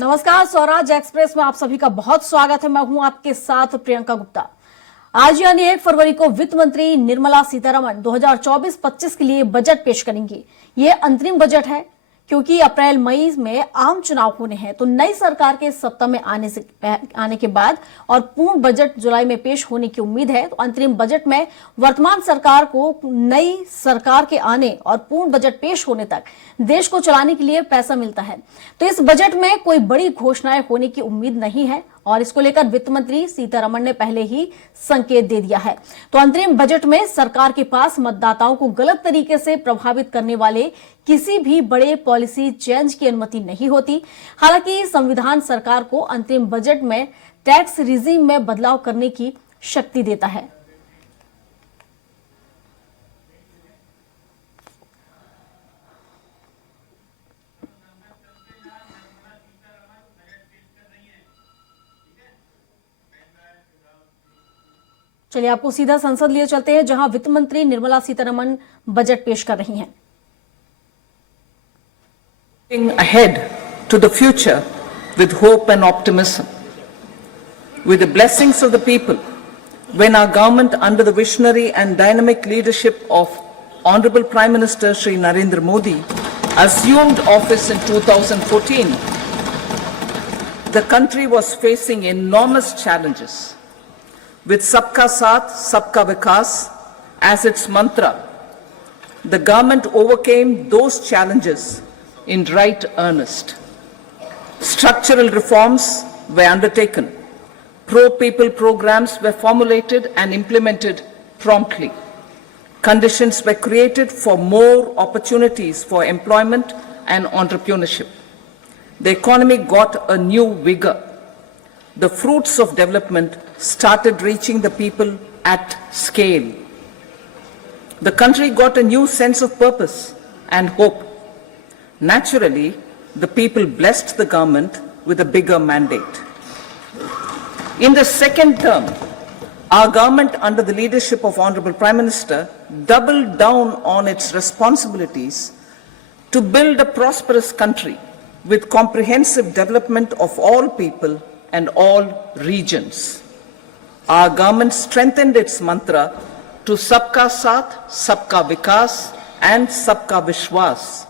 नमस्कार, स्वराज एक्सप्रेस में आप सभी का बहुत स्वागत है। मैं हूं आपके साथ प्रियंका गुप्ता। आज यानी 1 फरवरी को वित्त मंत्री निर्मला सीतारमण 2024-25 के लिए बजट पेश करेंगी। ये अंतरिम बजट है क्योंकि अप्रैल मई में आम चुनाव होने हैं, तो नई सरकार के सत्ता में आने के बाद और पूर्ण बजट जुलाई में पेश होने की उम्मीद है। तो अंतरिम बजट में वर्तमान सरकार को नई सरकार के आने और पूर्ण बजट पेश होने तक देश को चलाने के लिए पैसा मिलता है। तो इस बजट में कोई बड़ी घोषणाएं होने की उम्मीद नहीं है और इसको लेकर वित्त मंत्री सीतारमण ने पहले ही संकेत दे दिया है। तो अंतरिम बजट में सरकार के पास मतदाताओं को गलत तरीके से प्रभावित करने वाले किसी भी बड़े पॉलिसी चेंज की अनुमति नहीं होती। हालांकि संविधान सरकार को अंतरिम बजट में टैक्स रिजीम में बदलाव करने की शक्ति देता है। चलिए आपको सीधा संसद लिए चलते हैं, जहां वित्त मंत्री निर्मला सीतारमण बजट पेश कर रही हैं। Ahead to the future with hope and optimism, with the blessings of the people, when our government under the visionary and dynamic leadership of Honorable Prime Minister Shri Narendra Modi assumed office in 2014, the country was facing enormous challenges. With Sabka Saath, Sabka Vikas as its mantra, the government overcame those challenges in right earnest. Structural reforms were undertaken. Pro-people programs were formulated and implemented promptly. Conditions were created for more opportunities for employment and entrepreneurship. The economy got a new vigor. The fruits of development started reaching the people at scale. The country got a new sense of purpose and hope. Naturally, the people blessed the government with a bigger mandate. In the second term, our government under the leadership of Honorable Prime Minister doubled down on its responsibilities to build a prosperous country with comprehensive development of all people and all regions. Our government strengthened its mantra to Sabka Saath, Sabka Vikas and Sabka Vishwas.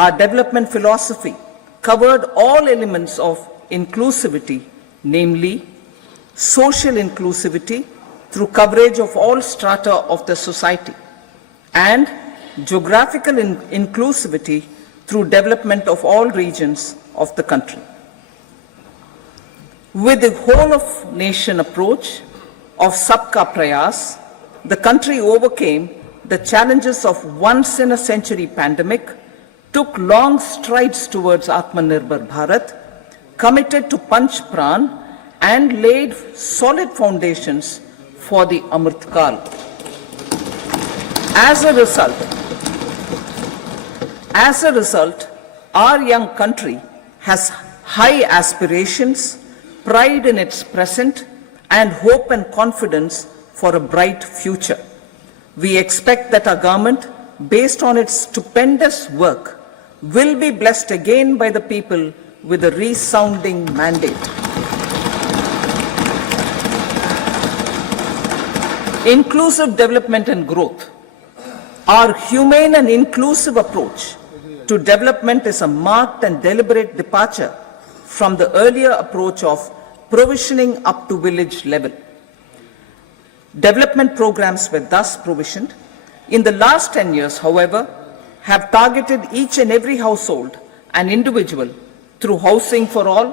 Our development philosophy covered all elements of inclusivity, namely social inclusivity through coverage of all strata of the society and geographical inclusivity through development of all regions of the country. With the whole of nation approach of Sabka Prayas, the country overcame the challenges of once in a century pandemic, took long strides towards Atmanirbhar Bharat, committed to Panch Pran and laid solid foundations for the Amrit Kal. As a result, our young country has high aspirations, pride in its present, and hope and confidence for a bright future. We expect that our government, based on its stupendous work, will be blessed again by the people with a resounding mandate. Inclusive development and growth. Our humane and inclusive approach to development is a marked and deliberate departure from the earlier approach of provisioning up to village level. Development programs were thus provisioned. In the last 10 years, however, have targeted each and every household and individual through housing for all,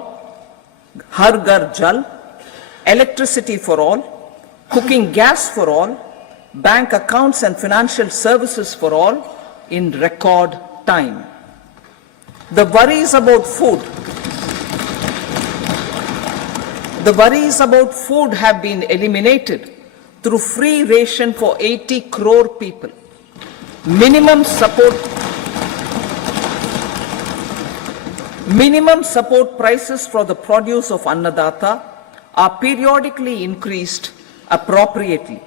Har Ghar Jal, electricity for all, cooking gas for all, bank accounts and financial services for all in record time. The worries about food have been eliminated through free ration for 80 crore people. Minimum support prices for the produce of Annadata are periodically increased appropriately.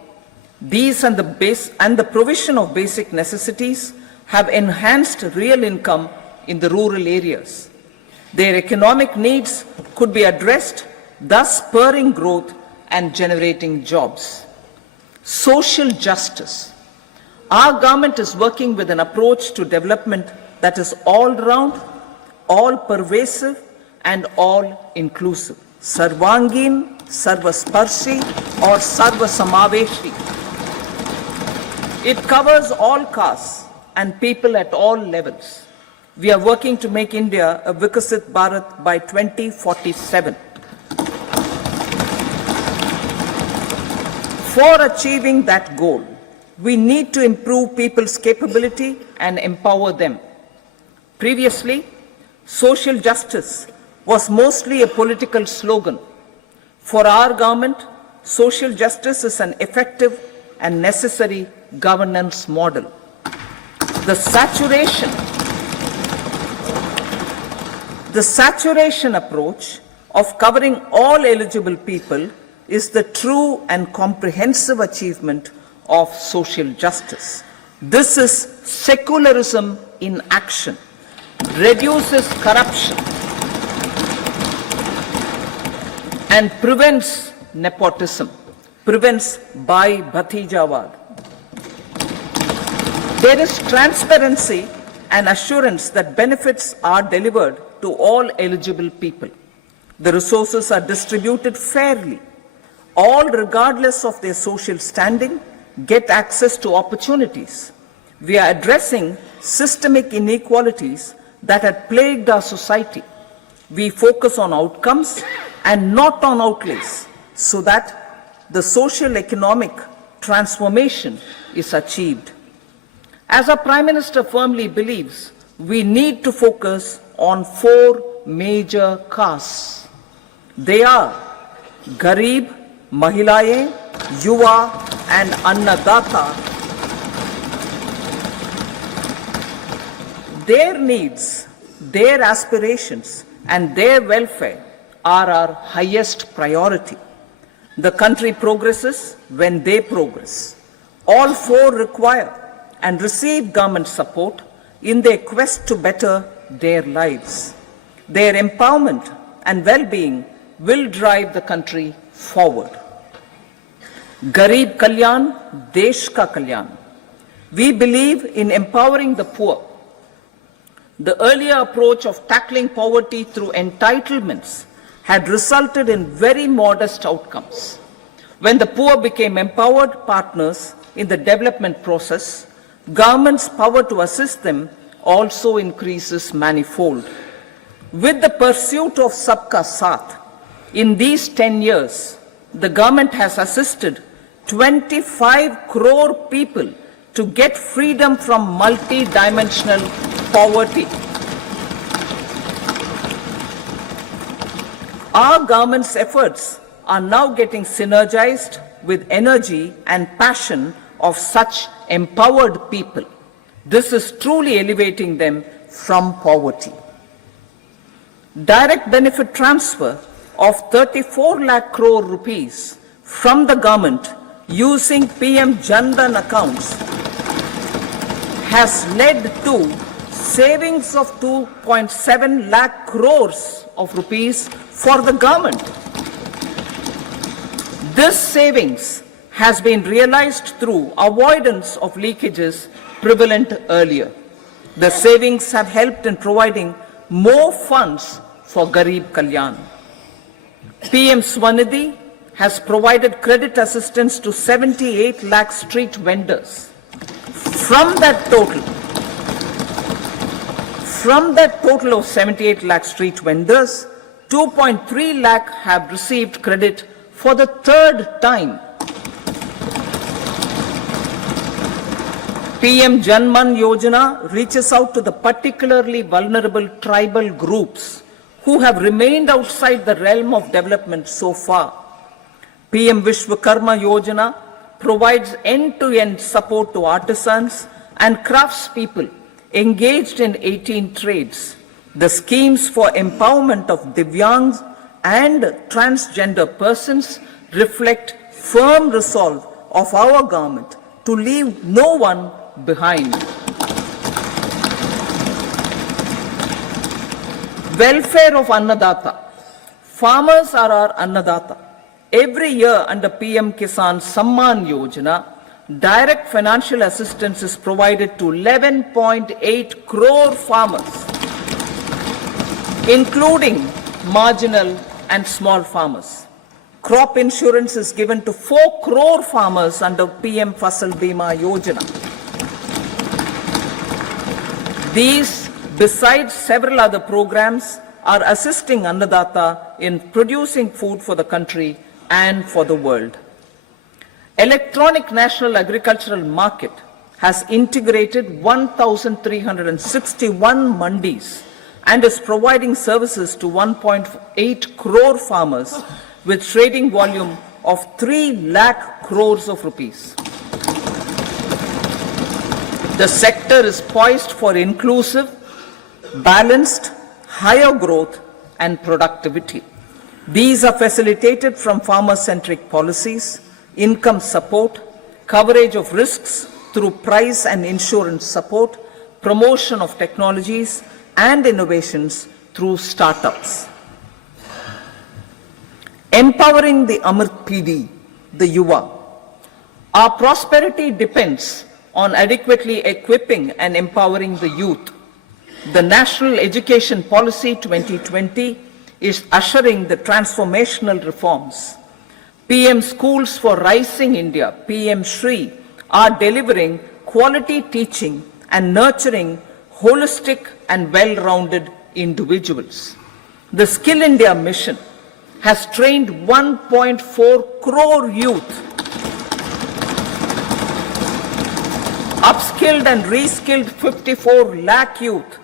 These and the provision of basic necessities have enhanced real income in the rural areas. Their economic needs could be addressed, thus spurring growth and generating jobs. Social justice. Our government is working with an approach to development that is all-round, all-pervasive, and all-inclusive. Sarvangin, Sarvasparshi, or Sarvasamaveshi. It covers all castes and people at all levels. We are working to make India a Vikasit Bharat by 2047. For achieving that goal, we need to improve people's capability and empower them. Previously, social justice was mostly a political slogan. For our government, social justice is an effective and necessary governance model. The saturation approach of covering all eligible people is the true and comprehensive achievement of social justice. This is secularism in action, reduces corruption, and prevents nepotism, prevents Bhai Bhatijawad. There is transparency and assurance that benefits are delivered to all eligible people. The resources are distributed fairly. All, regardless of their social standing, get access to opportunities. We are addressing systemic inequalities that had plagued our society. We focus on outcomes and not on outlays so that the social economic transformation is achieved. As our Prime Minister firmly believes, we need to focus on 4 major castes. They are Garib, Mahilaye, Yuva, and Annadata. Their needs, their aspirations, and their welfare are our highest priority. The country progresses when they progress. All 4 require and receive government support in their quest to better their lives. Their empowerment and well-being will drive the country forward. Garib Kalyan, Desh Ka Kalyan. We believe in empowering the poor. The earlier approach of tackling poverty through entitlements had resulted in very modest outcomes. When the poor became empowered partners in the development process, government's power to assist them also increases manifold. With the pursuit of Sabka Saath, in these 10 years, the government has assisted 25 crore people to get freedom from multi-dimensional poverty. Our government's efforts are now getting synergized with energy and passion of such empowered people. This is truly elevating them from poverty. Direct benefit transfer of 34 lakh crore rupees from the government using PM Jan Dhan accounts has led to savings of 2.7 lakh crores of rupees for the government. This savings has been realized through avoidance of leakages prevalent earlier. The savings have helped in providing more funds for Garib Kalyan. PM Swanidhi has provided credit assistance to 78 lakh street vendors. From that total of 78 lakh street vendors, 2.3 lakh have received credit for the 3rd time. PM Janman Yojana reaches out to the particularly vulnerable tribal groups who have remained outside the realm of development so far. PM Vishwakarma Yojana provides end-to-end support to artisans and craftspeople engaged in 18 trades. The schemes for empowerment of Divyangs and transgender persons reflect firm resolve of our government to leave no one behind. Welfare of Annadata. Farmers are our Annadata. Every year under PM Kisan Samman Yojana, direct financial assistance is provided to 11.8 crore farmers, including marginal and small farmers. Crop insurance is given to 4 crore farmers under PM Fasal Bima Yojana. These, besides several other programs, are assisting Annadata in producing food for the country and for the world. Electronic National Agricultural Market has integrated 1,361 mandis and is providing services to 1.8 crore farmers with trading volume of 3 lakh crores of rupees. The sector is poised for inclusive, balanced, higher growth and productivity. These are facilitated from farmer-centric policies, income support, coverage of risks through price and insurance support, promotion of technologies and innovations through startups. Empowering the Amrit PD, the Yuva. Our prosperity depends on adequately equipping and empowering the youth. The National Education Policy 2020 is ushering the transformational reforms. PM Schools for Rising India, PM Shri, are delivering quality teaching and nurturing holistic and well-rounded individuals. The Skill India mission has trained 1.4 crore youth, upskilled and reskilled 54 lakh youth,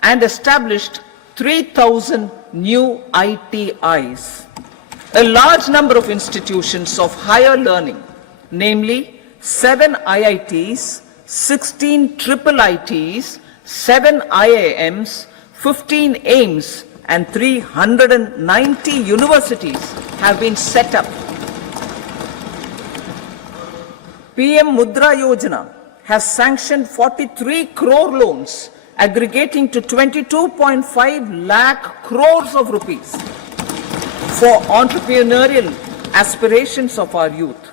and established 3,000 new ITIs. A large number of institutions of higher learning, namely 7 IITs, 16 triple ITs, 7 IIMs, 15 AIMS, and 390 universities have been set up. PM Mudra Yojana has sanctioned 43 crore loans aggregating to 22.5 lakh crores of rupees for entrepreneurial aspirations of our youth.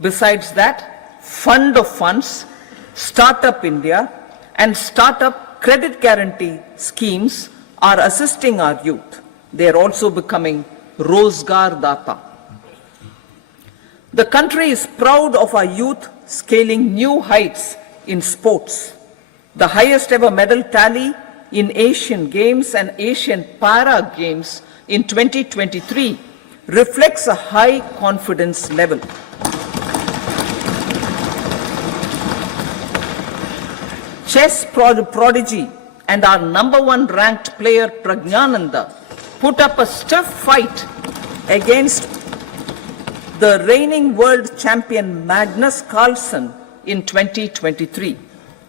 Besides that, Fund of Funds, Startup India, and Startup Credit Guarantee schemes are assisting our youth. They are also becoming Rozgar Data. The country is proud of our youth scaling new heights in sports. The highest ever medal tally in Asian Games and Asian Para Games in 2023 reflects a high confidence level. Chess prodigy and our #1 ranked player Pragnananda put up a stiff fight against the reigning world champion Magnus Carlsen in 2023.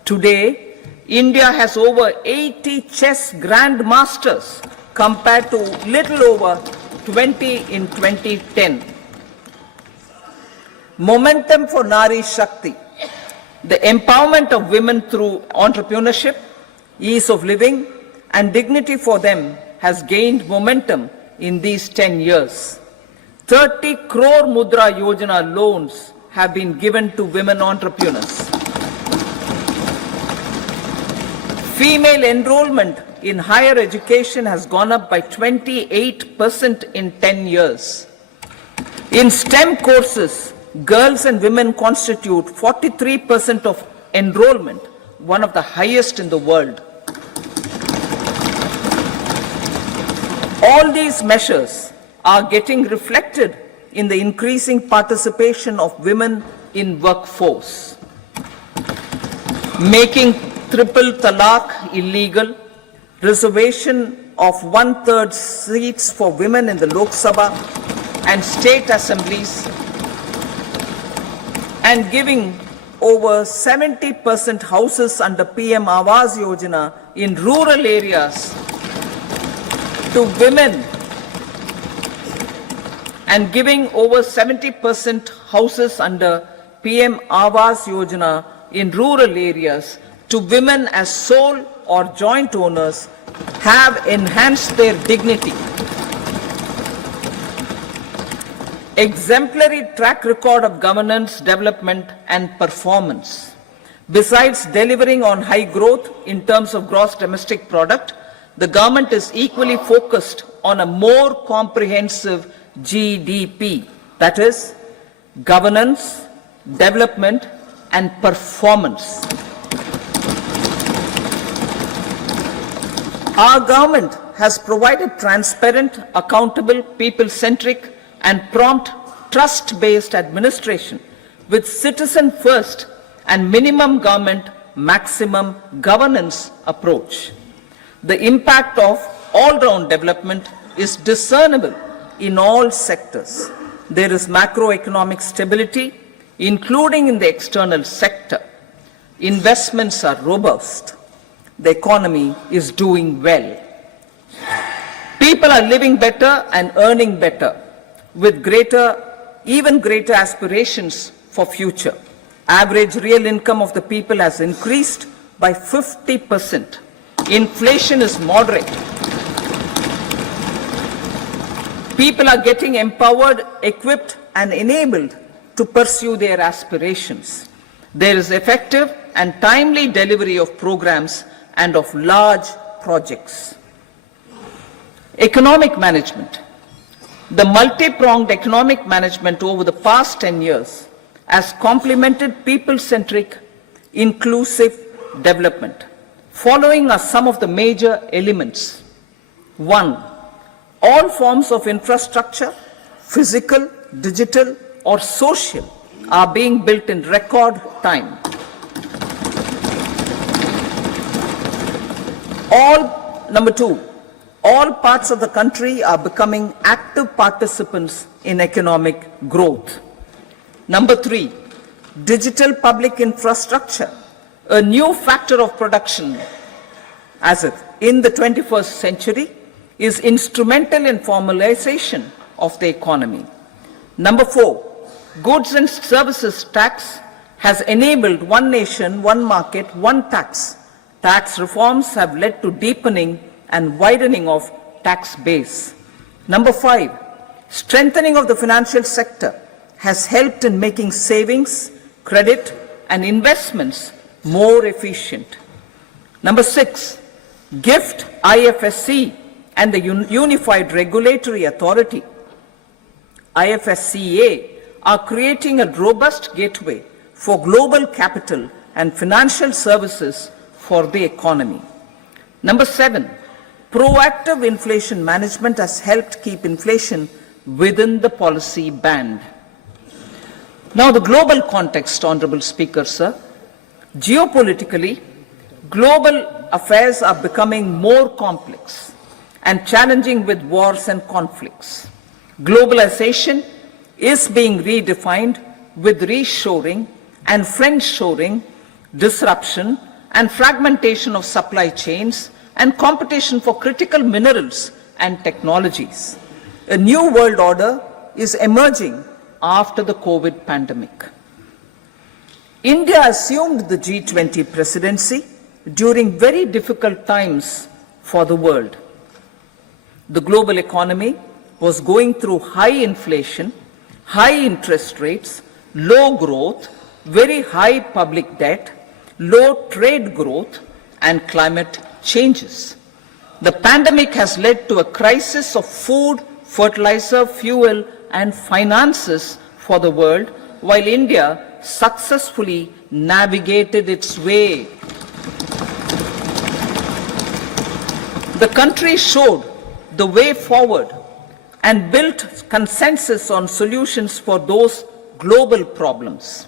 Today, India has over 80 chess grandmasters compared to little over 20 in 2010. Momentum for Nari Shakti. The empowerment of women through entrepreneurship, ease of living, and dignity for them has gained momentum in these 10 years. 30 crore Mudra Yojana loans have been given to women entrepreneurs. Female enrollment in higher education has gone up by 28% in 10 years. In STEM courses, girls and women constitute 43% of enrollment, one of the highest in the world. All these measures are getting reflected in the increasing participation of women in workforce. Making triple talaq illegal, reservation of 1/3 seats for women in the Lok Sabha and state assemblies, and giving over 70% houses under PM Awas Yojana in rural areas to women, and giving over 70% houses under PM Awas Yojana in rural areas to women as sole or joint owners have enhanced their dignity. Exemplary track record of governance, development and performance. Besides delivering on high growth in terms of gross domestic product, the government is equally focused on a more comprehensive GDP, that is, governance, development and performance. Our government has provided transparent, accountable, people-centric and prompt, trust-based administration with citizen-first and minimum government, maximum governance approach. The impact of all-round development is discernible in all sectors. There is macroeconomic stability, including in the external sector. Investments are robust. The economy is doing well. People are living better and earning better, with even greater aspirations for future. Average real income of the people has increased by 50%. Inflation is moderate. People are getting empowered, equipped, and enabled to pursue their aspirations. There is effective and timely delivery of programs and of large projects. Economic management. The multi-pronged economic management over the past 10 years has complemented people-centric, inclusive development. Following are some of the major elements. 1. All forms of infrastructure, physical, digital, or social, are being built in record time. Number 2, all parts of the country are becoming active participants in economic growth. Number 3, digital public infrastructure, a new factor of production as if in the 21st century, is instrumental in formalization of the economy. Number 4, goods and services tax has enabled one nation, one market, one tax. Tax reforms have led to deepening and widening of tax base. Number 5, strengthening of the financial sector has helped in making savings, credit and investments more efficient. Number 6, GIFT, IFSC and the Unified Regulatory Authority, IFSCA, are creating a robust gateway for global capital and financial services for the economy. Number 7, proactive inflation management has helped keep inflation within the policy band. Now the global context, Honorable Speaker, sir. Geopolitically, global affairs are becoming more complex and challenging with wars and conflicts. Globalization is being redefined with reshoring and friendshoring, disruption and fragmentation of supply chains and competition for critical minerals and technologies. A new world order is emerging after the COVID pandemic. India assumed the G20 presidency during very difficult times for the world. The global economy was going through high inflation, high interest rates, low growth, very high public debt, low trade growth, and climate changes. The pandemic has led to a crisis of food, fertilizer, fuel, and finances for the world, while India successfully navigated its way. The country showed the way forward and built consensus on solutions for those global problems.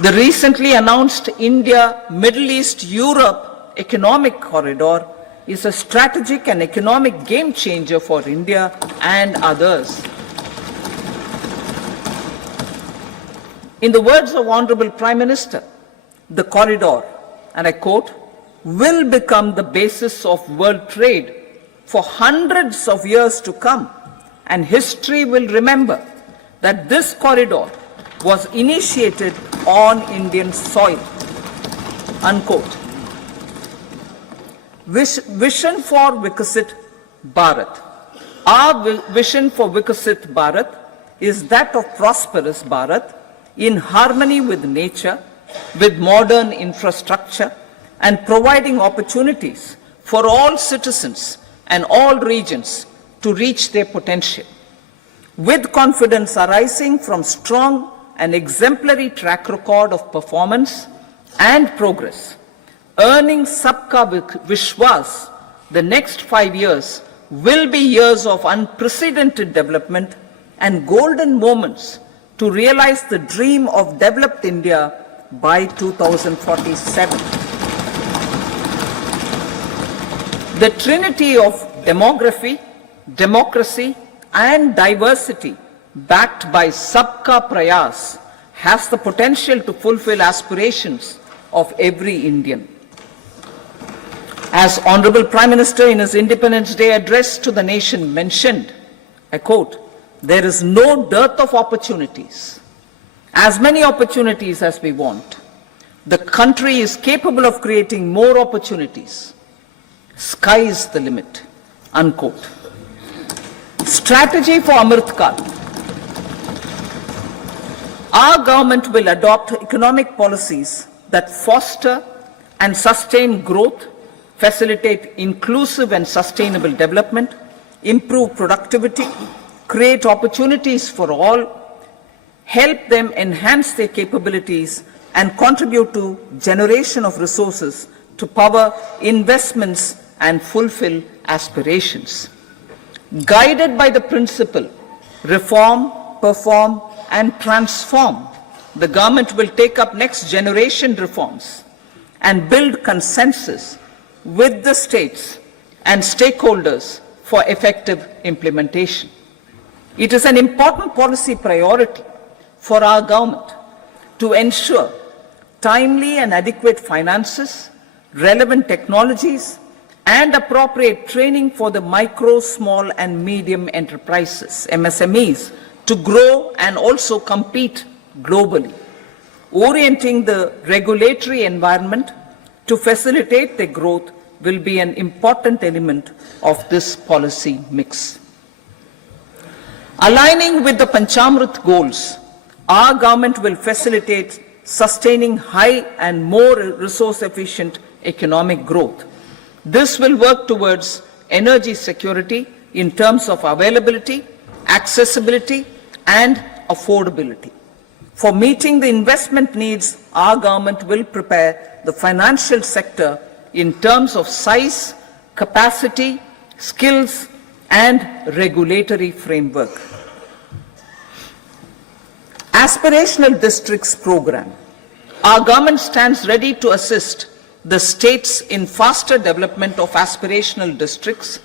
The recently announced India-Middle East-Europe economic corridor is a strategic and economic game changer for India and others. In the words of Honorable Prime Minister, the corridor, and I quote, will become the basis of world trade for hundreds of years to come, and history will remember that this corridor was initiated on Indian soil, unquote. Vision for Vikasit Bharat. Our vision for Vikasit Bharat is that of prosperous Bharat in harmony with nature, with modern infrastructure, and providing opportunities for all citizens and all regions to reach their potential. With confidence arising from strong and exemplary track record of performance and progress, earning Sabka Vishwas, the next 5 years will be years of unprecedented development and golden moments to realize the dream of developed India by 2047. The trinity of demography, democracy, and diversity backed by Sabka Prayas has the potential to fulfill aspirations of every Indian. As Honorable Prime Minister in his Independence Day address to the nation mentioned, I quote, "There is no dearth of opportunities, as many opportunities as we want. The country is capable of creating more opportunities. Sky is the limit," unquote. Strategy for Amrit Kal. Our government will adopt economic policies that foster and sustain growth, facilitate inclusive and sustainable development, improve productivity, create opportunities for all, help them enhance their capabilities, and contribute to generation of resources to power investments and fulfill aspirations. Guided by the principle, reform, perform, and transform, the government will take up next generation reforms and build consensus with the states and stakeholders for effective implementation. It is an important policy priority for our government to ensure timely and adequate finances, relevant technologies, and appropriate training for the micro, small, and medium enterprises, MSMEs, to grow and also compete globally. Orienting the regulatory environment to facilitate their growth will be an important element of this policy mix. Aligning with the Panchamrit goals, our government will facilitate sustaining high and more resource-efficient economic growth. This will work towards energy security in terms of availability, accessibility, and affordability. For meeting the investment needs, our government will prepare the financial sector in terms of size, capacity, skills, and regulatory framework. Aspirational Districts Program. Our government stands ready to assist the states in faster development of aspirational districts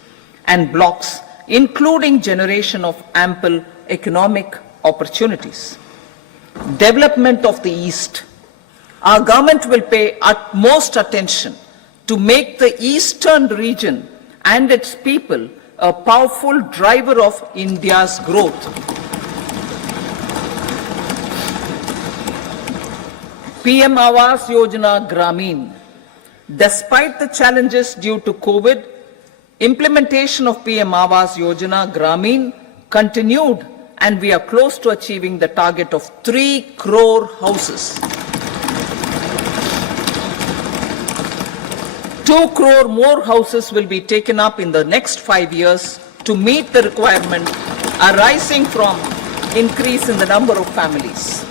and blocks, including generation of ample economic opportunities. Development of the East. Our government will pay utmost attention to make the eastern region and its people a powerful driver of India's growth. PM Awas Yojana Gramin. Despite the challenges due to COVID, implementation of PM Awas Yojana Gramin continued, and we are close to achieving the target of 3 crore houses. 2 crore more houses will be taken up in the next 5 years to meet the requirement arising from increase in the number of families.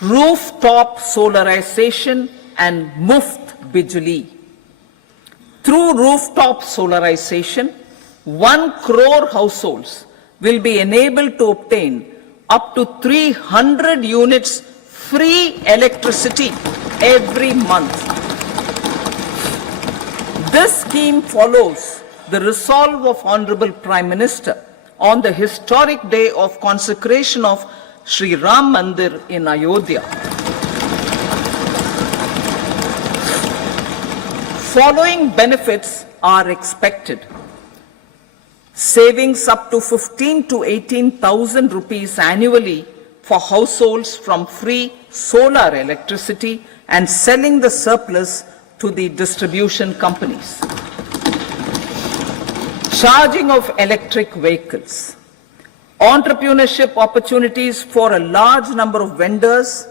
Rooftop solarization and Muft Bijli. Through rooftop solarization, 1 crore households will be enabled to obtain up to 300 units free electricity every month. This scheme follows the resolve of Honorable Prime Minister on the historic day of consecration of Sri Ram Mandir in Ayodhya. Following benefits are expected. Savings up to 15 to 18,000 rupees annually for households from free solar electricity and selling the surplus to the distribution companies. Charging of electric vehicles. Entrepreneurship opportunities for a large number of vendors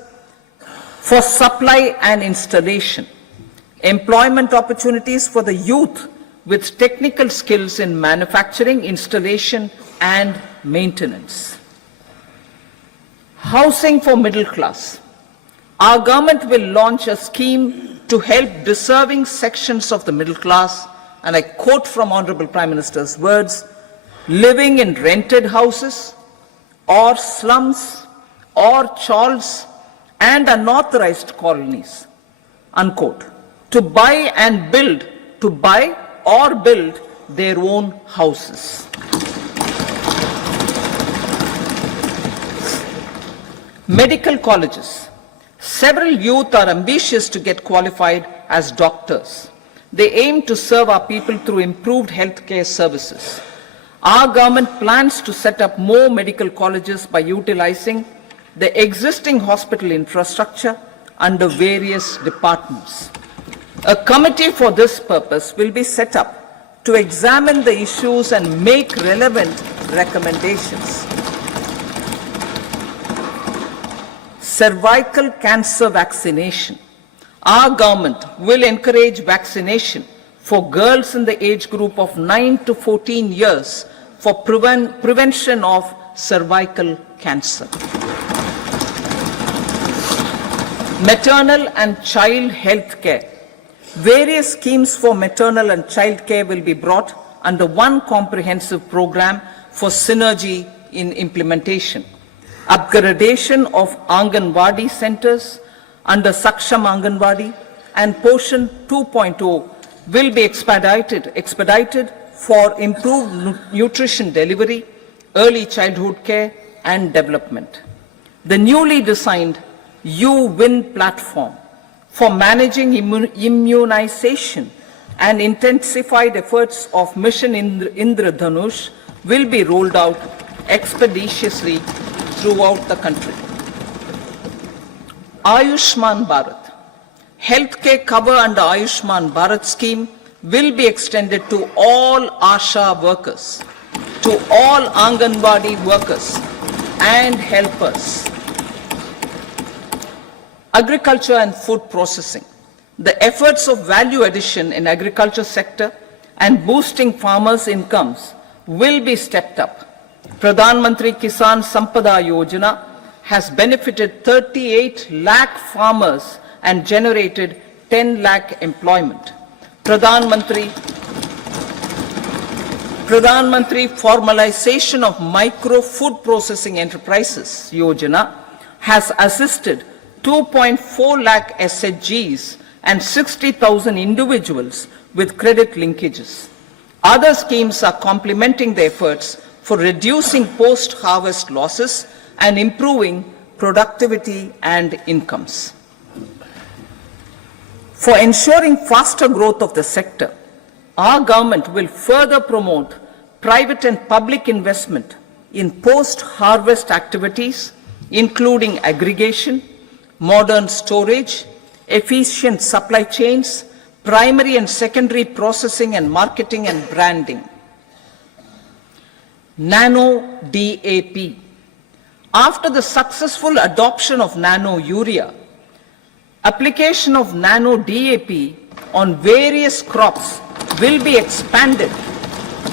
for supply and installation. Employment opportunities for the youth with technical skills in manufacturing, installation, and maintenance. Housing for middle class. Our government will launch a scheme to help deserving sections of the middle class, and I quote from Honorable Prime Minister's words, living in rented houses or slums or chawls and unauthorized colonies, unquote, to buy or build their own houses. Medical colleges. Several youth are ambitious to get qualified as doctors. They aim to serve our people through improved healthcare services. Our government plans to set up more medical colleges by utilizing the existing hospital infrastructure under various departments. A committee for this purpose will be set up to examine the issues and make relevant recommendations. Cervical cancer vaccination. Our government will encourage vaccination for girls in the age group of 9 to 14 years for prevention of cervical cancer. Maternal and child health care. Various schemes for maternal and child care will be brought under one comprehensive program for synergy in implementation. Upgradation of Anganwadi centers under Saksham Anganwadi and Poshan 2.0 will be expedited for improved nutrition delivery, early childhood care and development. The newly designed You-Win platform for managing immunization and intensified efforts of Mission Indradhanush will be rolled out expeditiously throughout the country. Ayushman Bharat. Healthcare cover under Ayushman Bharat scheme will be extended to all ASHA workers, to all Anganwadi workers and helpers. Agriculture and food processing. The efforts of value addition in agriculture sector and boosting farmers' incomes will be stepped up. Pradhan Mantri Kisan Sampada Yojana has benefited 38 lakh farmers and generated 10 lakh employment. Pradhan Mantri formalization of micro food processing enterprises Yojana has assisted 2.4 lakh SHGs and 60,000 individuals with credit linkages. Other schemes are complementing the efforts for reducing post-harvest losses and improving productivity and incomes. For ensuring faster growth of the sector, our government will further promote private and public investment in post-harvest activities, including aggregation, modern storage, efficient supply chains, primary and secondary processing and marketing and branding. Nano DAP. After the successful adoption of nano urea, application of nano DAP on various crops will be expanded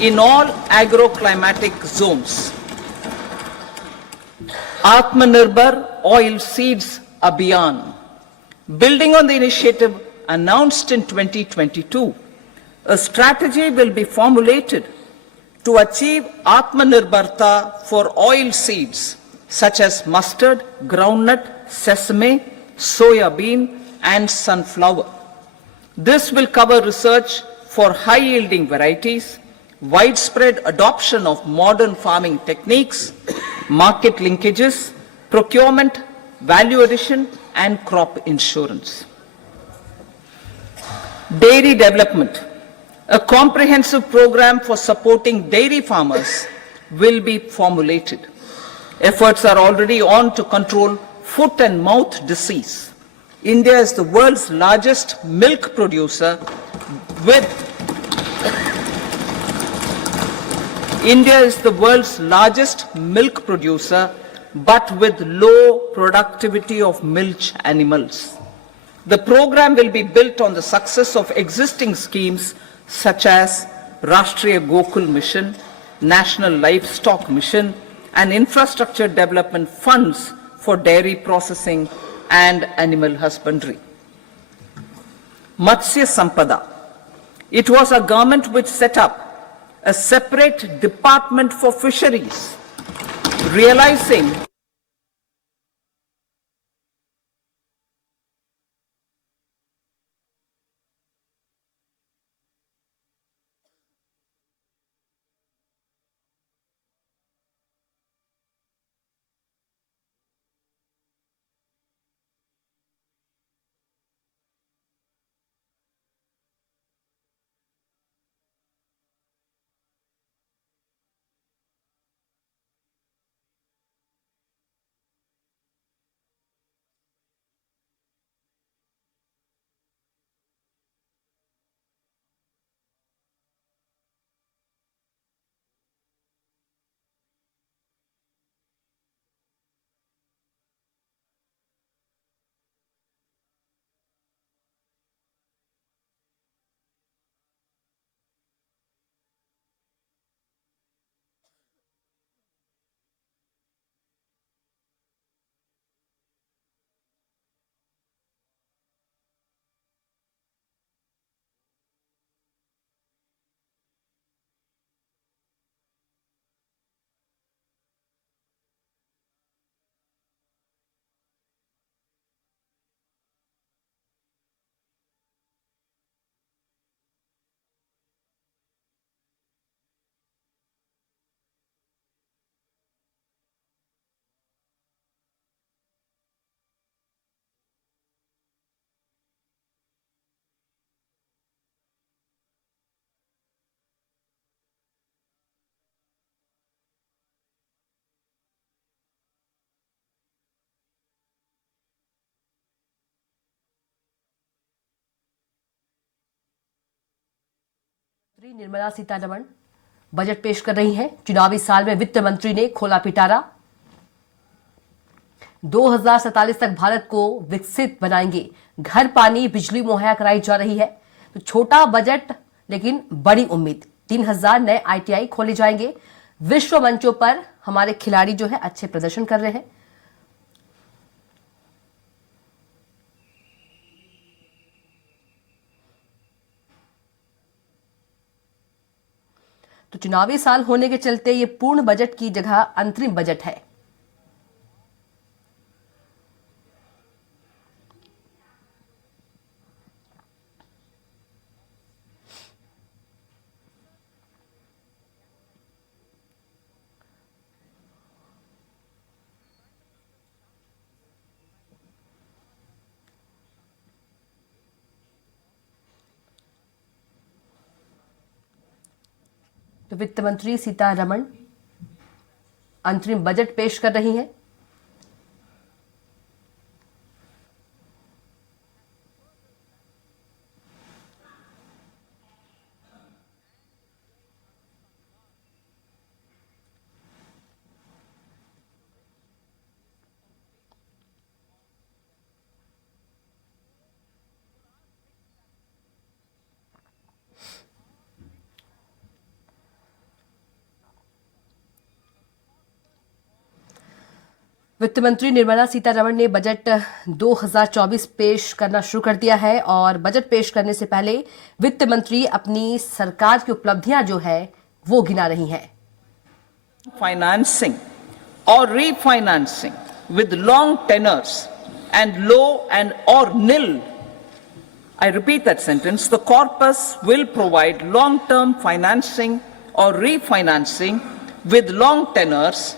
in all agroclimatic zones. Atmanirbhar Oil Seeds Abhiyan. Building on the initiative announced in 2022, a strategy will be formulated to achieve Atmanirbharta for oil seeds such as mustard, groundnut, sesame, soya bean, and sunflower. This will cover research for high-yielding varieties, widespread adoption of modern farming techniques, market linkages, procurement, value addition, and crop insurance. Dairy development. A comprehensive program for supporting dairy farmers will be formulated. Efforts are already on to control foot and mouth disease India is the world's largest milk producer with India is the world's largest milk producer, but with low productivity of milch animals. The program will be built on the success of existing schemes such as Rashtriya Gokul Mission, National Livestock Mission, and infrastructure development funds for dairy processing and animal husbandry. Matsya Sampada. It was a government which set up a separate department for fisheries, realizing Nirmala Sitharaman budget पेश कर रही हैं। चुनावी साल में वित्त मंत्री ने खोला पिटारा। 2047 तक भारत को विकसित बनाएंगे, घर पानी बिजली मुहैया कराई जा रही है। तो छोटा बजट लेकिन बड़ी उम्मीद, 3000 नए ITI खोले जाएंगे। विश्व मंचों पर हमारे खिलाड़ी जो है अच्छे प्रदर्शन कर रहे हैं। तो चुनावी साल होने के चलते ये पूर्ण बजट की जगह अंतरिम बजट है। तो वित्त मंत्री सीतारमण अंतरिम बजट पेश कर रही हैं। वित्त मंत्री निर्मला सीतारमण ने बजट 2024 पेश करना शुरू कर दिया है और बजट पेश करने से पहले वित्त मंत्री अपनी सरकार की उपलब्धियां जो है वो गिना रही हैं। Financing or refinancing with long tenors and low and or nil. I repeat that sentence. The corpus will provide long-term financing or refinancing with long tenors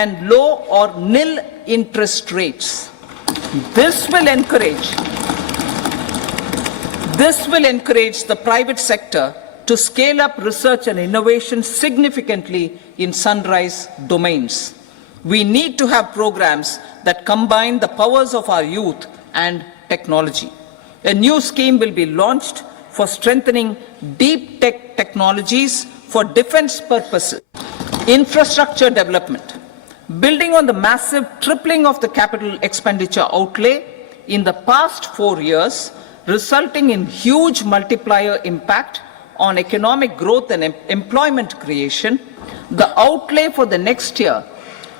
and low or nil interest rates. This will encourage the private sector to scale up research and innovation significantly in sunrise domains. We need to have programs that combine the powers of our youth and technology. A new scheme will be launched for strengthening deep tech technologies for defense purposes. Infrastructure development. Building on the massive tripling of the capital expenditure outlay in the past 4 years, resulting in huge multiplier impact on economic growth and employment creation, the outlay for the next year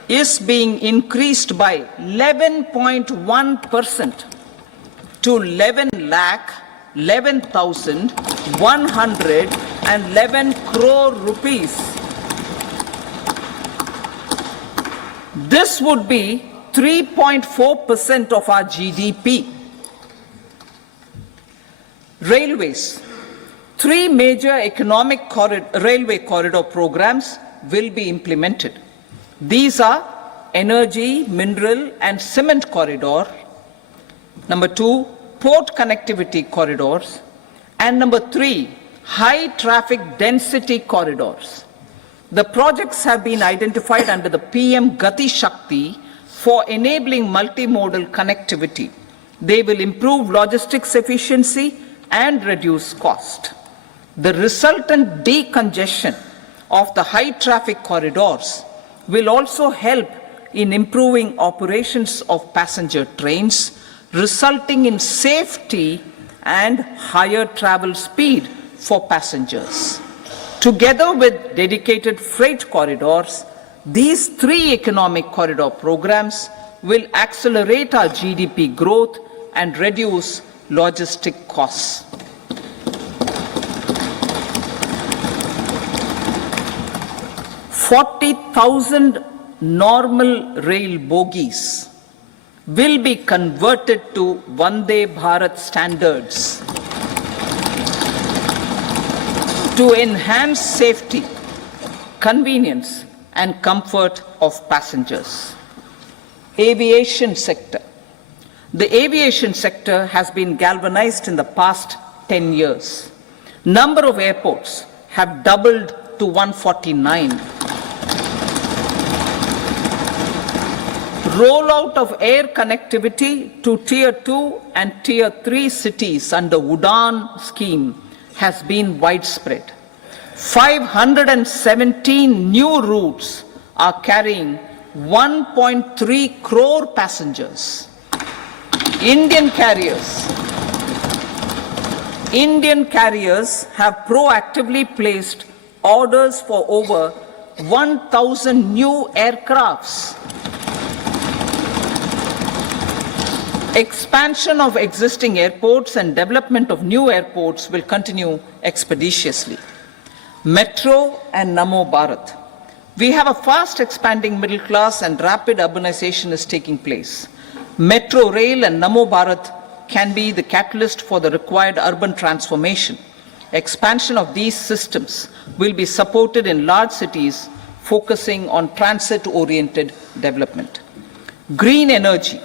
is being increased by 11.1% to 11,111 crore rupees. This would be 3.4% of our GDP. Railways. 3 major economic railway corridor programs will be implemented. These are energy, mineral and cement corridor. Number 2, port connectivity corridors. And number 3, high traffic density corridors. The projects have been identified under the PM Gati Shakti for enabling multimodal connectivity. They will improve logistics efficiency and reduce cost. The resultant decongestion of the high traffic corridors will also help in improving operations of passenger trains, resulting in safety and higher travel speed for passengers. Together with dedicated freight corridors, these 3 economic corridor programs will accelerate our GDP growth and reduce logistic costs. 40,000 normal rail bogies will be converted to Vande Bharat standards to enhance safety, convenience and comfort of passengers. Aviation sector. The aviation sector has been galvanized in the past 10 years. Number of airports have doubled to 149. Rollout of air connectivity to Tier 2 and Tier 3 cities under Udan scheme has been widespread. 517 new routes are carrying 1.3 crore passengers. Indian carriers have proactively placed orders for over 1,000 new aircrafts. Expansion of existing airports and development of new airports will continue expeditiously. Metro and Namo Bharat. We have a fast expanding middle class and rapid urbanization is taking place. Metro rail and Namo Bharat can be the catalyst for the required urban transformation. Expansion of these systems will be supported in large cities focusing on transit-oriented development. Green energy.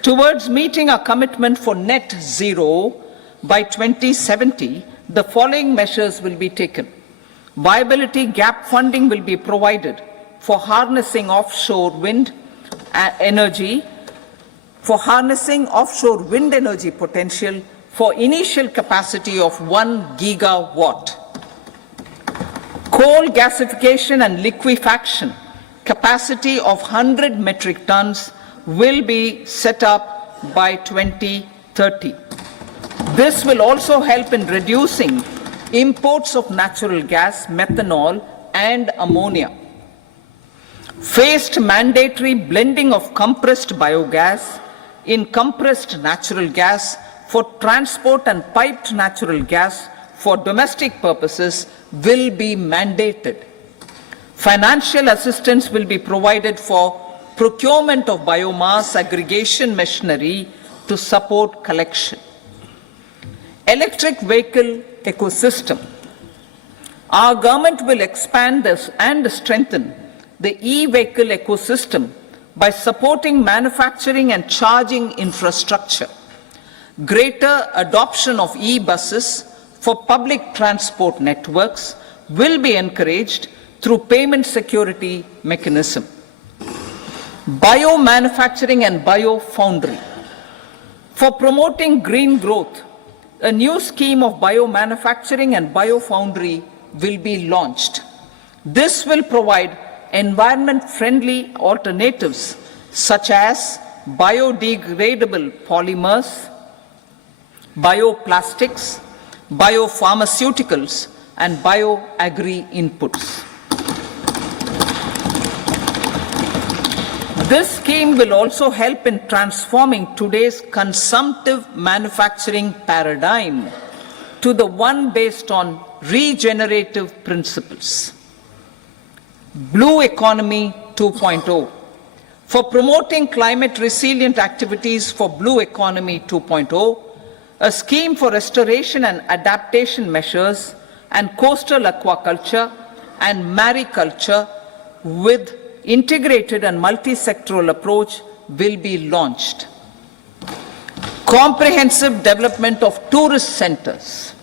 Towards meeting our commitment for net zero by 2070, the following measures will be taken. Viability gap funding will be provided for harnessing offshore wind energy, potential for initial capacity of 1 gigawatt. Coal gasification and liquefaction capacity of 100 metric tons will be set up by 2030. This will also help in reducing imports of natural gas, methanol, and ammonia. Phased mandatory blending of compressed biogas in compressed natural gas for transport and piped natural gas for domestic purposes will be mandated. Financial assistance will be provided for procurement of biomass aggregation machinery to support collection. Electric vehicle ecosystem. Our government will expand this and strengthen the e-vehicle ecosystem by supporting manufacturing and charging infrastructure. Greater adoption of e-buses for public transport networks will be encouraged through payment security mechanism. Biomanufacturing and biofoundry. For promoting green growth, a new scheme of biomanufacturing and biofoundry will be launched. This will provide environment-friendly alternatives such as biodegradable polymers, bioplastics, biopharmaceuticals, and bioagri inputs. This scheme will also help in transforming today's consumptive manufacturing paradigm to the one based on regenerative principles. Blue Economy 2.0. For promoting climate resilient activities for Blue Economy 2.0, a scheme for restoration and adaptation measures and coastal aquaculture and mariculture with integrated and multi-sectoral approach will be launched. Comprehensive development of tourist centers.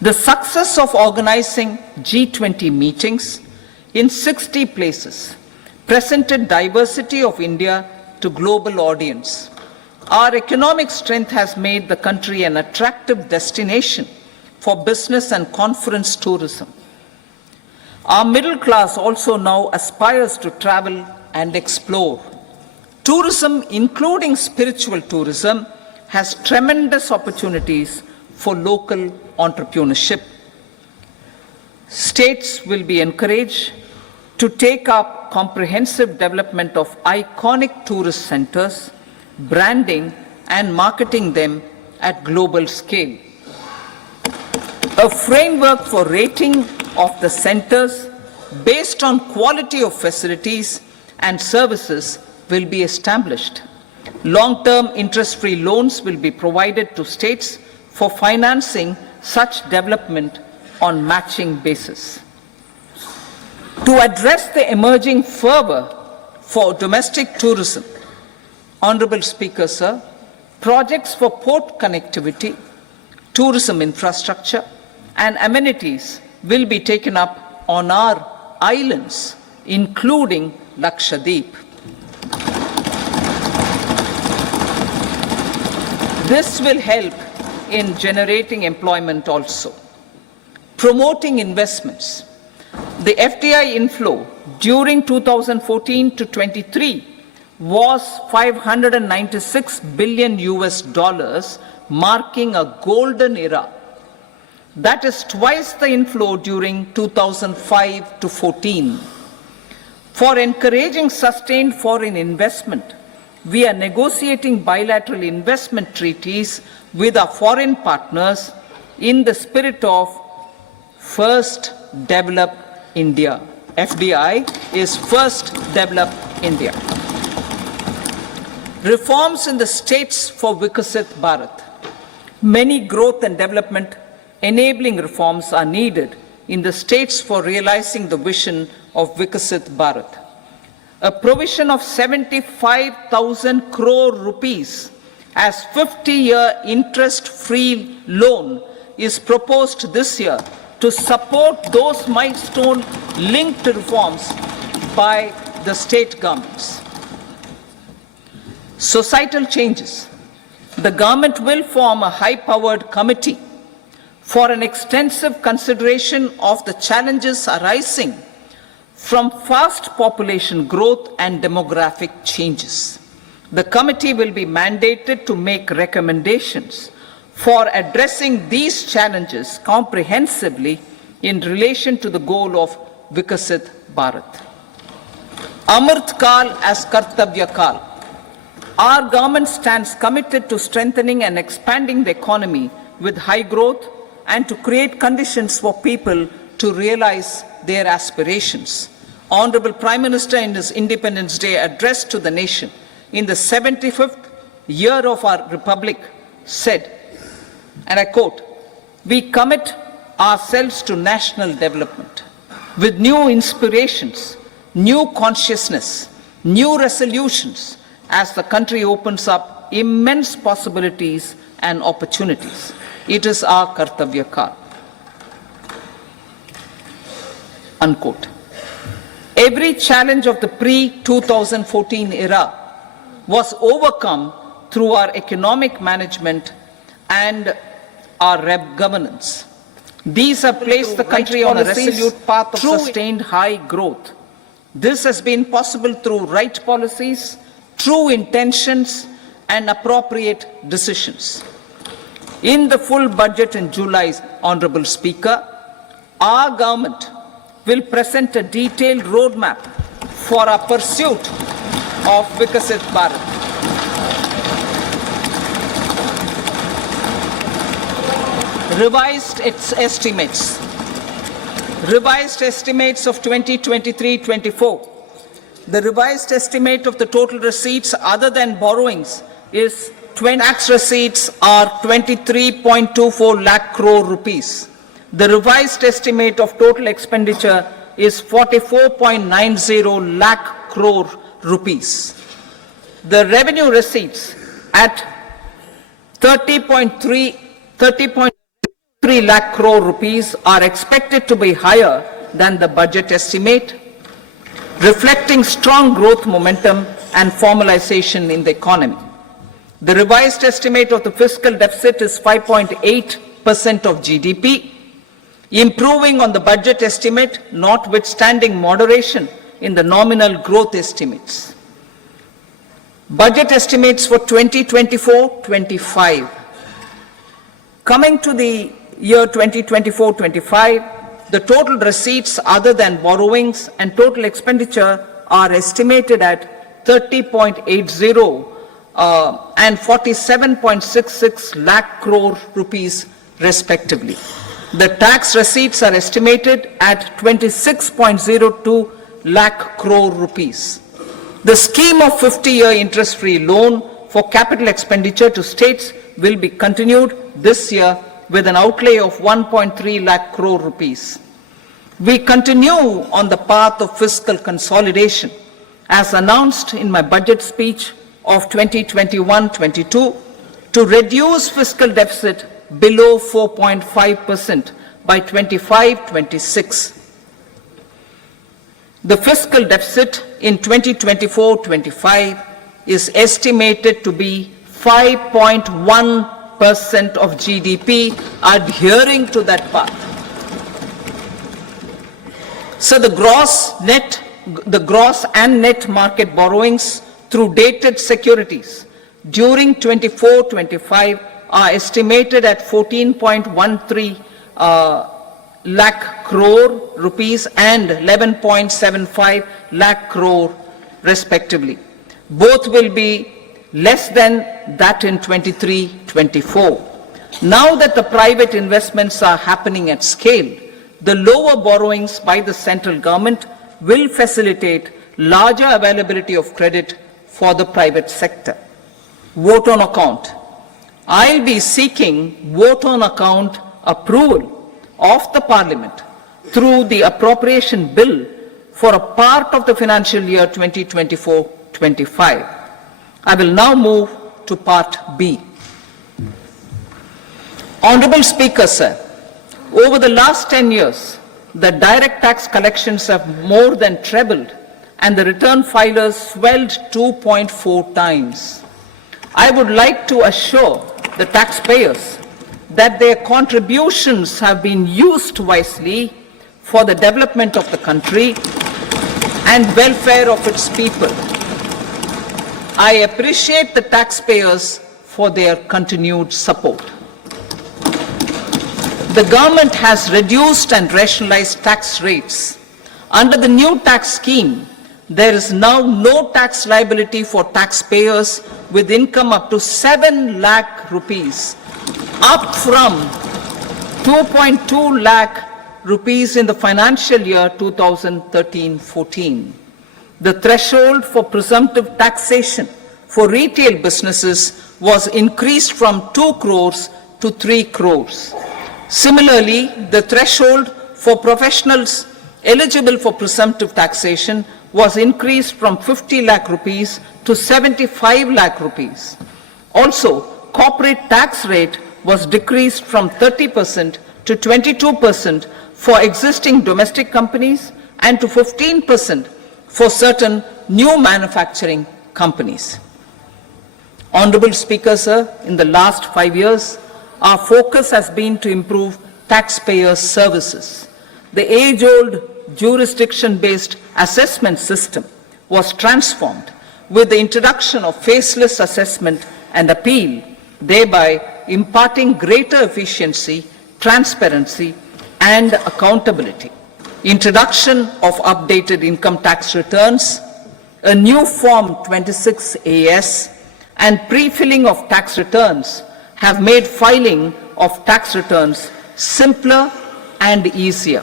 The success of organizing G20 meetings in 60 places presented diversity of India to global audience. Our economic strength has made the country an attractive destination for business and conference tourism. Our middle class also now aspires to travel and explore. Tourism, including spiritual tourism, has tremendous opportunities for local entrepreneurship. States will be encouraged to take up comprehensive development of iconic tourist centers, branding and marketing them at global scale. A framework for rating of the centers based on quality of facilities and services will be established. Long-term interest-free loans will be provided to states for financing such development on matching basis. To address the emerging fervor for domestic tourism, Honorable Speaker, sir, projects for port connectivity, tourism infrastructure, and amenities will be taken up on our islands, including Lakshadweep. This will help in generating employment also. Promoting investments. The FDI inflow during 2014 to 23 was $596 billion, marking a golden era. That is twice the inflow during 2005 to 14. For encouraging sustained foreign investment, we are negotiating bilateral investment treaties with our foreign partners in the spirit of First Develop India. FDI is First Develop India. Reforms in the states for Vikasit Bharat. Many growth and development enabling reforms are needed in the states for realizing the vision of Vikasit Bharat. A provision of 75,000 crore rupees as 50-year interest-free loan is proposed this year to support those milestone-linked reforms by the state governments. Societal changes. The government will form a high-powered committee for an extensive consideration of the challenges arising from fast population growth and demographic changes. The committee will be mandated to make recommendations for addressing these challenges comprehensively in relation to the goal of Vikasit Bharat. Amrit Kal as Kartavya Kal. Our government stands committed to strengthening and expanding the economy with high growth and to create conditions for people to realize their aspirations. Honorable Prime Minister in his Independence Day address to the nation in the 75th year of our Republic said, and I quote, "We commit ourselves to national development with new inspirations, new consciousness, new resolutions as the country opens up immense possibilities and opportunities. It is our Kartavya Kal." Unquote. Every challenge of the pre-2014 era was overcome through our economic management and our governance. These have placed the country on a resolute path of sustained high growth. This has been possible through right policies, true intentions, and appropriate decisions. In the full budget in July, Honorable Speaker, our government will present a detailed roadmap for our pursuit of Vikasit Bharat. Revised estimates of 2023-24. The revised estimate of the total receipts other than borrowings is tax receipts are 23.24 lakh crore rupees. The revised estimate of total expenditure is 44.90 lakh crore rupees. The revenue receipts at 30.3 lakh crore rupees are expected to be higher than the budget estimate, reflecting strong growth momentum and formalization in the economy. The revised estimate of the fiscal deficit is 5.8% of GDP, improving on the budget estimate, notwithstanding moderation in the nominal growth estimates. Budget estimates for 2024-25. Coming to the year 2024-25, the total receipts other than borrowings and total expenditure are estimated at 30.80 and 47.66 lakh crore rupees respectively. The tax receipts are estimated at 26.02 lakh crore rupees. The scheme of 50-year interest-free loan for capital expenditure to states will be continued this year with an outlay of 1.3 lakh crore rupees. We continue on the path of fiscal consolidation as announced in my budget speech of 2021-22 to reduce fiscal deficit below 4.5% by 25-26. The fiscal deficit in 2024-25 is estimated to be 5.1% of GDP, adhering to that path. So the gross and net market borrowings through dated securities during 24-25 are estimated at 14.13 lakh crore rupees and 11.75 lakh crore respectively. Both will be less than that in 23-24. Now that the private investments are happening at scale, the lower borrowings by the central government will facilitate larger availability of credit for the private sector. Vote on account. I'll be seeking vote on account approval of the Parliament through the appropriation bill for a part of the financial year 2024-25. I will now move to Part B. Honorable Speaker, sir, over the last 10 years, the direct tax collections have more than trebled and the return filers swelled 2.4 times. I would like to assure the taxpayers that their contributions have been used wisely for the development of the country and welfare of its people. I appreciate the taxpayers for their continued support. The government has reduced and rationalized tax rates. Under the new tax scheme, there is now no tax liability for taxpayers with income up to 7 lakh rupees, up from 2.2 lakh rupees in the financial year 2013-14. The threshold for presumptive taxation for retail businesses was increased from 2 crores to 3 crores. Similarly, the threshold for professionals eligible for presumptive taxation was increased from 50 lakh rupees to 75 lakh rupees. Also, corporate tax rate was decreased from 30% to 22% for existing domestic companies and to 15% for certain new manufacturing companies. Honorable Speaker, sir, in the last 5 years, our focus has been to improve taxpayers' services. The age-old jurisdiction-based assessment system was transformed with the introduction of faceless assessment and appeal, thereby imparting greater efficiency, transparency, and accountability. Introduction of updated income tax returns, a new Form 26AS, and pre-filling of tax returns have made filing of tax returns simpler and easier.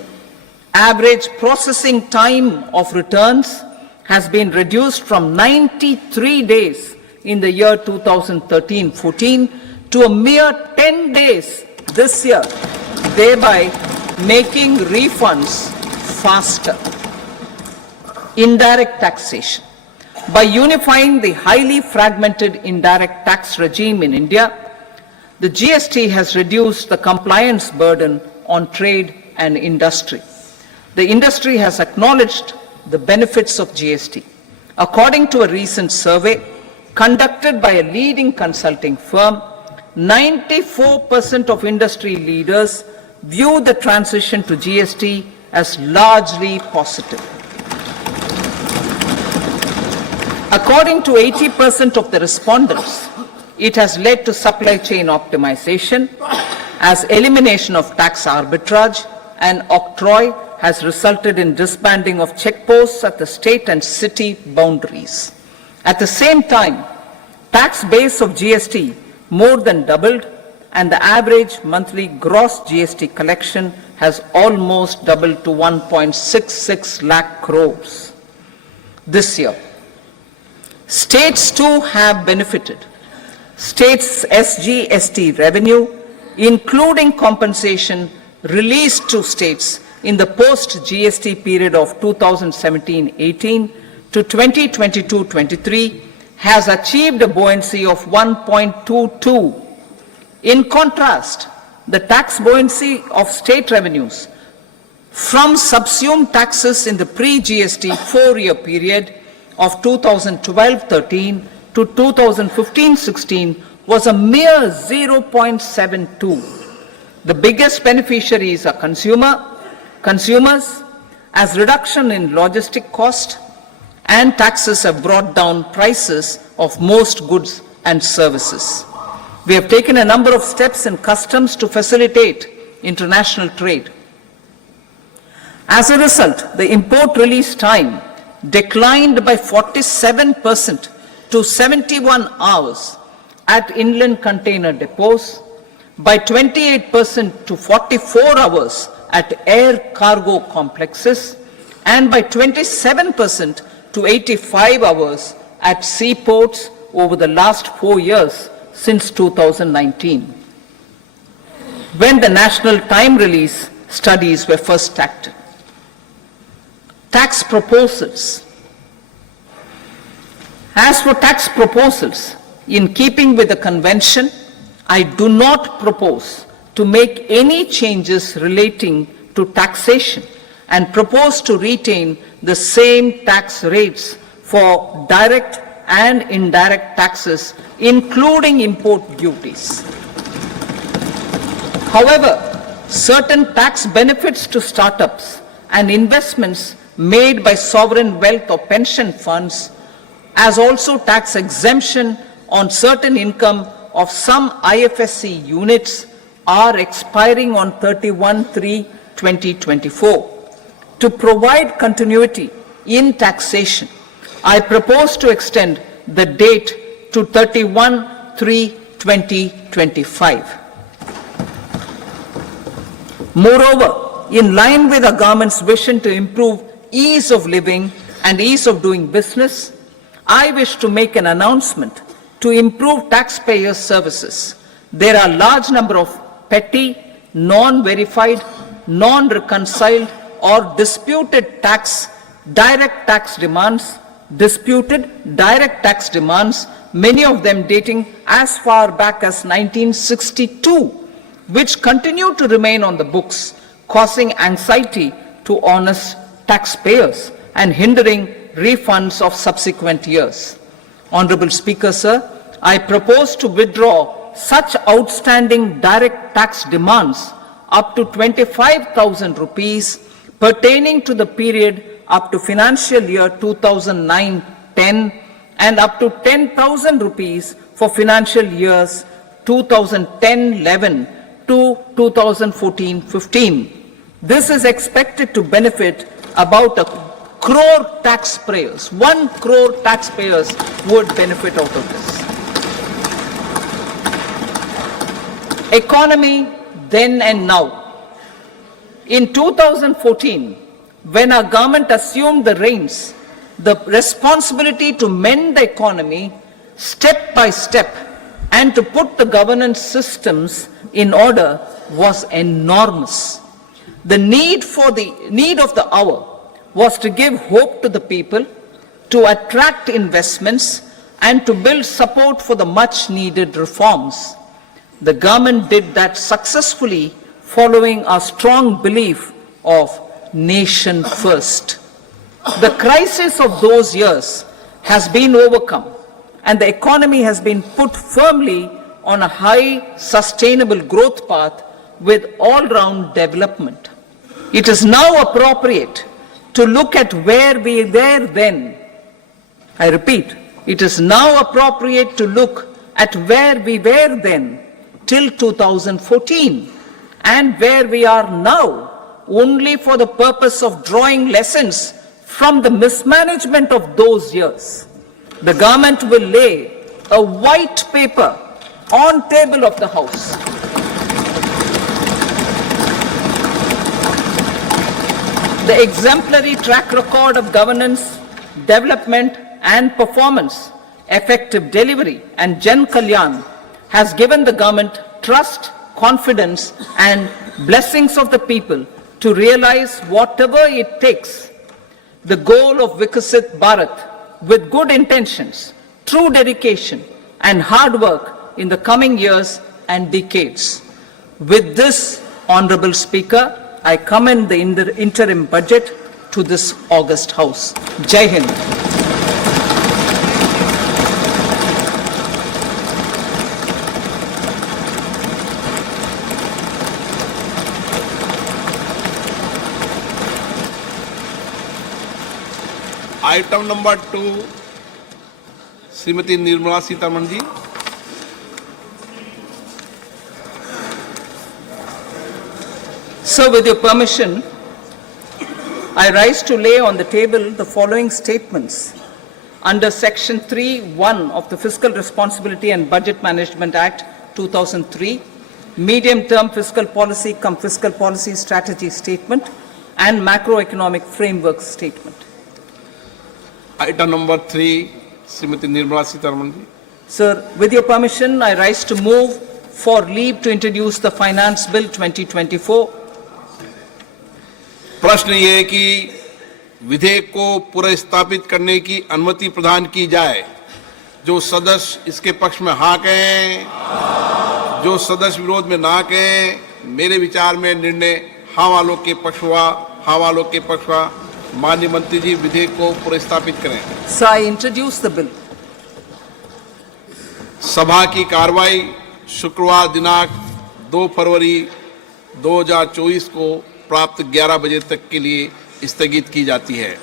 Average processing time of returns has been reduced from 93 days in the year 2013-14 to a mere 10 days this year, thereby making refunds faster. Indirect taxation. By unifying the highly fragmented indirect tax regime in India, the GST has reduced the compliance burden on trade and industry. The industry has acknowledged the benefits of GST. According to a recent survey conducted by a leading consulting firm, 94% of industry leaders view the transition to GST as largely positive. According to 80% of the respondents, it has led to supply chain optimization, as elimination of tax arbitrage and octroi has resulted in disbanding of checkposts at the state and city boundaries. At the same time, tax base of GST more than doubled, and the average monthly gross GST collection has almost doubled to 1.66 lakh crores this year. States too have benefited. States' SGST revenue, including compensation released to states in the post-GST period of 2017-18 to 2022-23, has achieved a buoyancy of 1.22. In contrast, the tax buoyancy of state revenues from subsumed taxes in the pre-GST 4-year period of 2012-13 to 2015-16 was a mere 0.72. The biggest beneficiaries are consumers, as reduction in logistic cost and taxes have brought down prices of most goods and services. We have taken a number of steps in customs to facilitate international trade. As a result, the import release time declined by 47% to 71 hours at inland container depots, by 28% to 44 hours at air cargo complexes, and by 27% to 85 hours at seaports over the last 4 years since 2019, when the national time release studies were first started. Tax proposals. As for tax proposals, in keeping with the convention, I do not propose to make any changes relating to taxation and propose to retain the same tax rates for direct and indirect taxes, including import duties. However, certain tax benefits to startups and investments made by sovereign wealth or pension funds, as also tax exemption on certain income of some IFSC units, are expiring on 31/3/2024. To provide continuity in taxation, I propose to extend the date to 31/3/2025. Moreover, in line with the government's vision to improve ease of living and ease of doing business, I wish to make an announcement to improve taxpayer services. There are a large number of petty, non-verified, non-reconciled or disputed direct tax demands, many of them dating as far back as 1962, which continue to remain on the books, causing anxiety to honest taxpayers and hindering refunds of subsequent years. Honorable Speaker, sir, I propose to withdraw such outstanding direct tax demands up to 25,000 rupees pertaining to the period up to financial year 2009-10 and up to 10,000 rupees for financial years 2010-11 to 2014-15. This is expected to benefit about 1 crore taxpayers. 1 crore taxpayers would benefit out of this. Economy then and now. In 2014, when our government assumed the reins, the responsibility to mend the economy step by step and to put the governance systems in order was enormous. The need of the hour was to give hope to the people, to attract investments, and to build support for the much needed reforms. The government did that successfully, following our strong belief of nation first. The crisis of those years has been overcome, and the economy has been put firmly on a high sustainable growth path with all-round development. It is now appropriate to look at where we were then. I repeat, it is now appropriate to look at where we were then till 2014 and where we are now, only for the purpose of drawing lessons from the mismanagement of those years. The government will lay a white paper on table of the House. The exemplary track record of governance, development and performance, effective delivery and Jan Kalyan has given the government trust, confidence and blessings of the people to realize whatever it takes, the goal of Vikasit Bharat with good intentions, true dedication and hard work in the coming years and decades. With this, Honorable Speaker, I commend the interim budget to this august House. Jai Hind. Item number 2 Shrimati Nirmala Sitharaman ji. Sir, with your permission, I rise to lay on the table the following statements under Section 3(1) of the Fiscal Responsibility and Budget Management Act 2003, Medium-Term Fiscal Policy cum Fiscal Policy Strategy Statement and Macroeconomic Framework Statement. Item number 3 Shrimati Nirmala Sitharaman ji. Sir, with your permission, I rise to move for leave to introduce the Finance Bill 2024. प्रश्न ये है कि विधेयक को पुनर्स्थापित करने की अनुमति प्रदान की जाए। जो सदस्य इसके पक्ष में हाँ कहें, जो सदस्य विरोध में ना कहें। मेरे विचार में निर्णय हाँ वालों के पक्ष हुआ, हाँ वालों के पक्ष हुआ। माननीय मंत्री जी विधेयक को पुनर्स्थापित करें। So I introduce the bill. सभा की कार्रवाई शुक्रवार दिनांक 2 फरवरी 2024 को प्राप्त 11 बजे तक के लिए स्थगित की जाती है।